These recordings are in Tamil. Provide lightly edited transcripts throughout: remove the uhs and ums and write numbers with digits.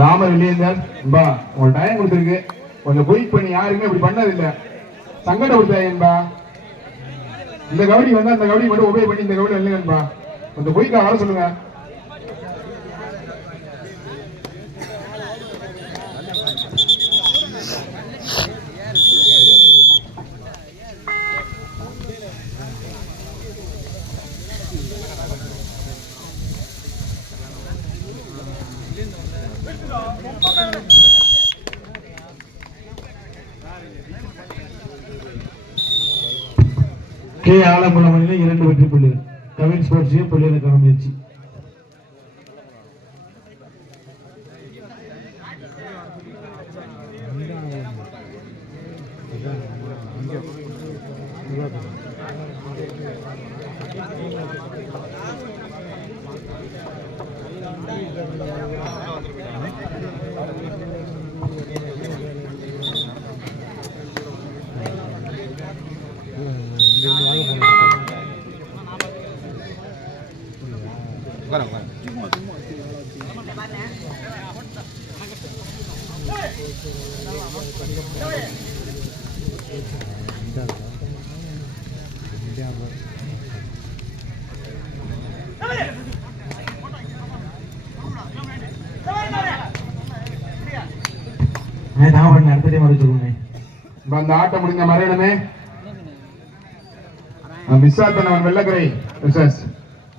ராமர் இல்லையா உங்க டைம் கொடுத்துருக்கு, கொஞ்சம் குயிக் பண்ணி. யாருமே இப்படி பண்ணது இல்ல, சங்கடப்படுத்தாயன்பா. இந்த கபடி வந்தா அந்த கபடி மட்டும் உபயோக பண்ணி இந்த கபடி இல்லைங்கன்பா, கொஞ்சம் குயிக்கா வர சொல்லுங்க. கே ஆலங்குளம் அணியில் 2 வெற்றி புள்ளிகள். கவின் ஸ்போர்ட்ஸ் புள்ளிகளுக்கான முயற்சி. அந்த ஆட்டம் முடிந்த மறையிடமே விசாத்தனவன் வெள்ளக்கரை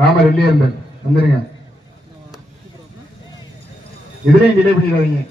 ராமர் வெள்ளியர்ந்தன் வந்துருங்க. இதுலயும் டிலே பண்ணிடாதீங்க.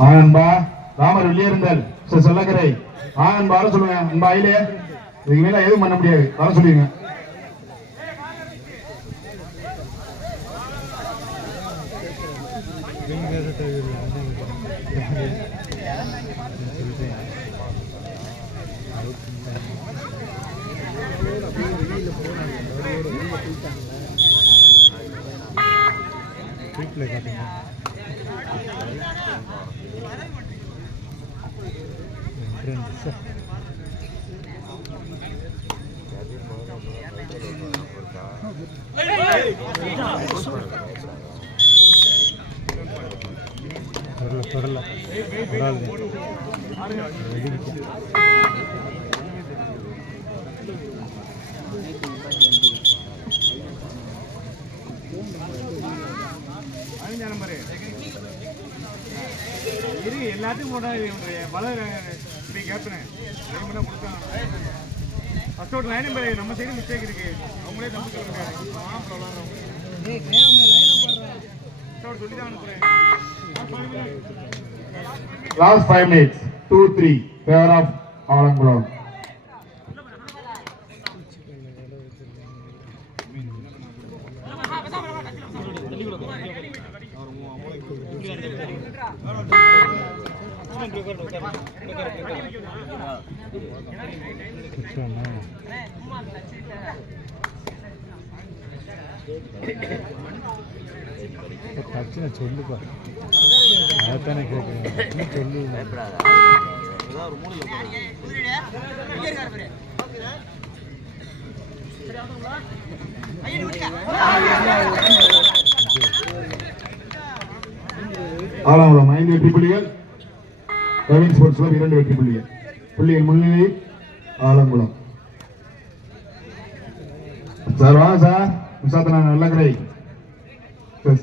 மாணன்பா ராமர் வெளியேறுங்கள் சொல்லக்கரை மாணன்பா வர சொல்லுங்க. அன்பா ஐலே இதுக்கு மேல எதுவும் பண்ண முடியாது, வர சொல்லுங்க. எல்லாத்தையும் நம்ம சைடு மிஸ்டேக் இருக்கு, அவங்களே தப்பு சொல்றாங்க. Last 5 minutes, 2-3 favor of Alangulam. சொல்லுப்பா அதானே கேட்குறேன் சொல்லு. ஆலங்குளம் 5 வெற்றி புள்ளிகள், கவின் ஸ்போர்ட்ஸ் கிளப் 2 வெற்றி புள்ளிகள். புள்ளிகள் முன்னிலையில் ஆலங்குளம். சார் வாங்க சார், விசாத்தனா நல்லக்கரை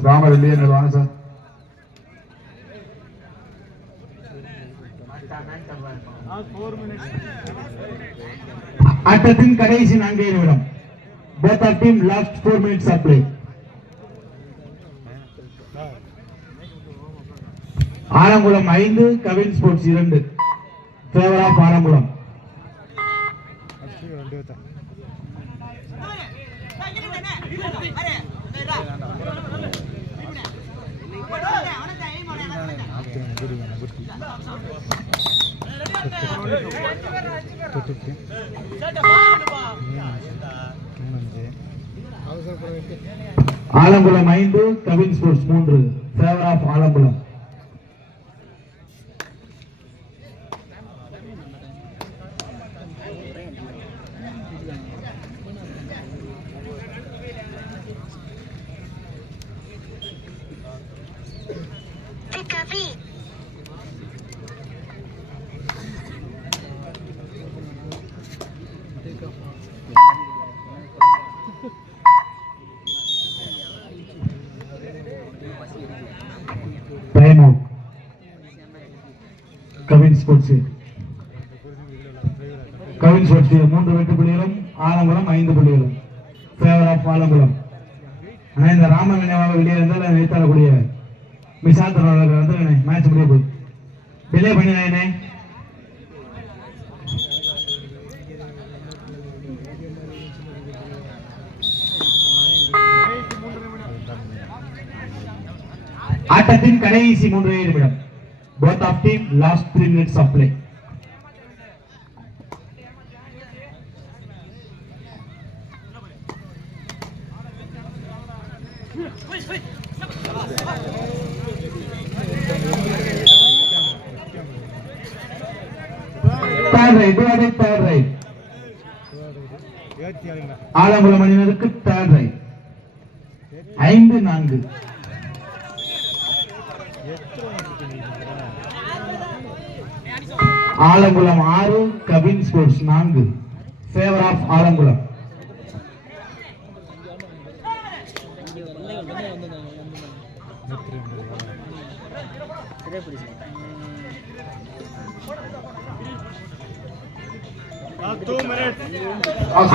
ராமர் இல்லையே வாங்க சார். ஆட்டத்தின் கடைசி 4 நிமிடம். Both of team last 4 minutes of play. Alangulam 5 Kavin sports 2 favour of Alangulam. Alangulam 5 Kavin sports 3 favour of Alangulam. Kavin sports 3 வெட்டு புள்ளிகளும் ஆலங்குளம் 5 புள்ளிகளும் ஃபேவர் ஆஃப் ஆலங்குளம். ஆனா இந்த ராம நினைவாக வெளியே இருந்தால் நினைத்தாடக்கூடிய மிசாத்தரோட வந்து மேட்ச் முடிய போய் டிலே பண்ணினே. ஆட்டத்தின் கடைசி 3 நிமிடம். Both of team last 3 minutes of play. Third right. Alangulam அணியினருக்கு third right. 5-4. Alangulam 6 Kavin sports 4 favour of Alangulam.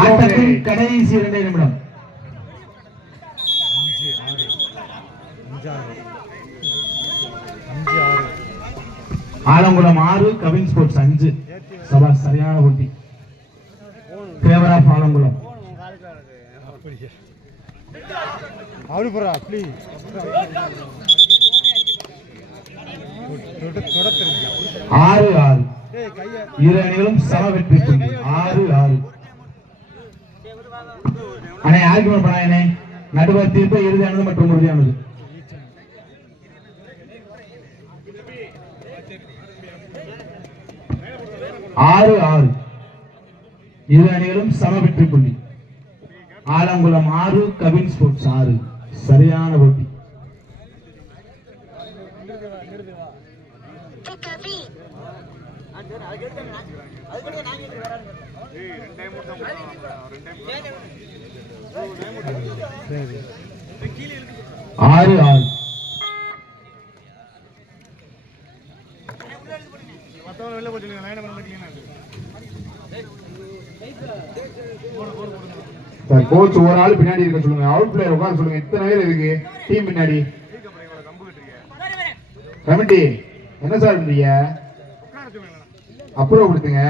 ஆட்டத்தின் கடைசி 2 நிமிடம். ஆலங்குளம் 6 கவின் ஸ்போர்ட்ஸ் 5 சபா சரியான போட்டி ஃபேவர் ஆஃப் ஆலங்குளம். 6-6 இரு அணிகளும் சம வெற்றி புள்ளி 6-6. அணை ஆர்குமெண்ட் பண்ணாயனே நடுவர் தீர்ப்பு இறுதியானது மற்றும் உறுதியானது. ஆறு இரு அணிகளும் சம வெற்றி புள்ளி. ஆலங்குளம் 6 கவின் ஸ்போர்ட்ஸ் 6 சரியான போட்டி. ஆறு கோச் ஒரு ஆள் பின்னாடி இருக்க சொல்லுங்க. அவுட் பிளேயர் உட்கார சொல்லுங்க. இத்தனை பேர் இருக்கு டீம் பின்னாடி. கமிட்டி என்ன சார் பண்றீங்க? அப்ரூவ் கொடுத்துங்க.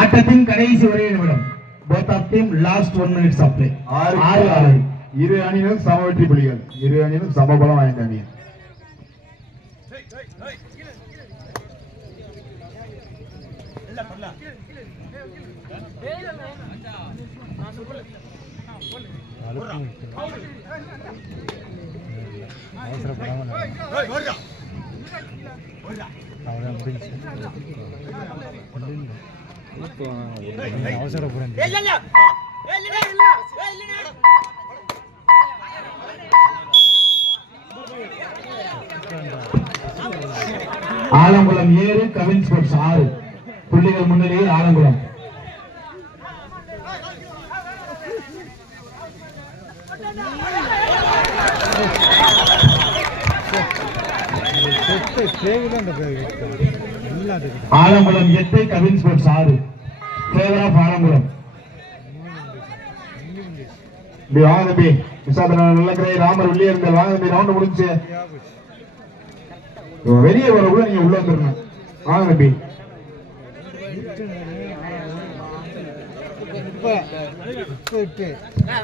ஆட்டத்தின் கடைசி ஒரே நிமிடம். Both of team last 1 minutes of play. 6-6 இரு அணியினரும் சம வெற்றி புள்ளிகள். இரு அணியினரும் சம பலம் வாய்ந்த அணி. ஆலங்குளம் 7 கவின் ஸ்போர்ட்ஸ் 6 புள்ளிகள் முன்னிலையில் Alangulam. Alangulam 8 Kavin sports 6 favour of Alangulam. வாங்க தம்பி விசாதன நல்ல கிரை ராமர் வெளியே இருந்தார். வாங்க தம்பி ரவுண்ட் முடிஞ்சு வெளியே வர கூட நீங்க உள்ள வந்துடணும். வாங்க தம்பி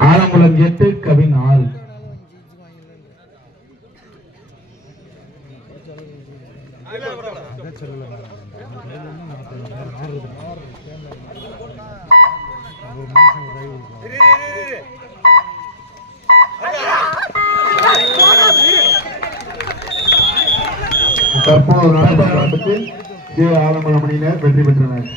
ஆலங்குளம் 8 கவின் 6. தற்போது ஆலங்குளம் அணியினர் வெற்றி பெற்றனர்.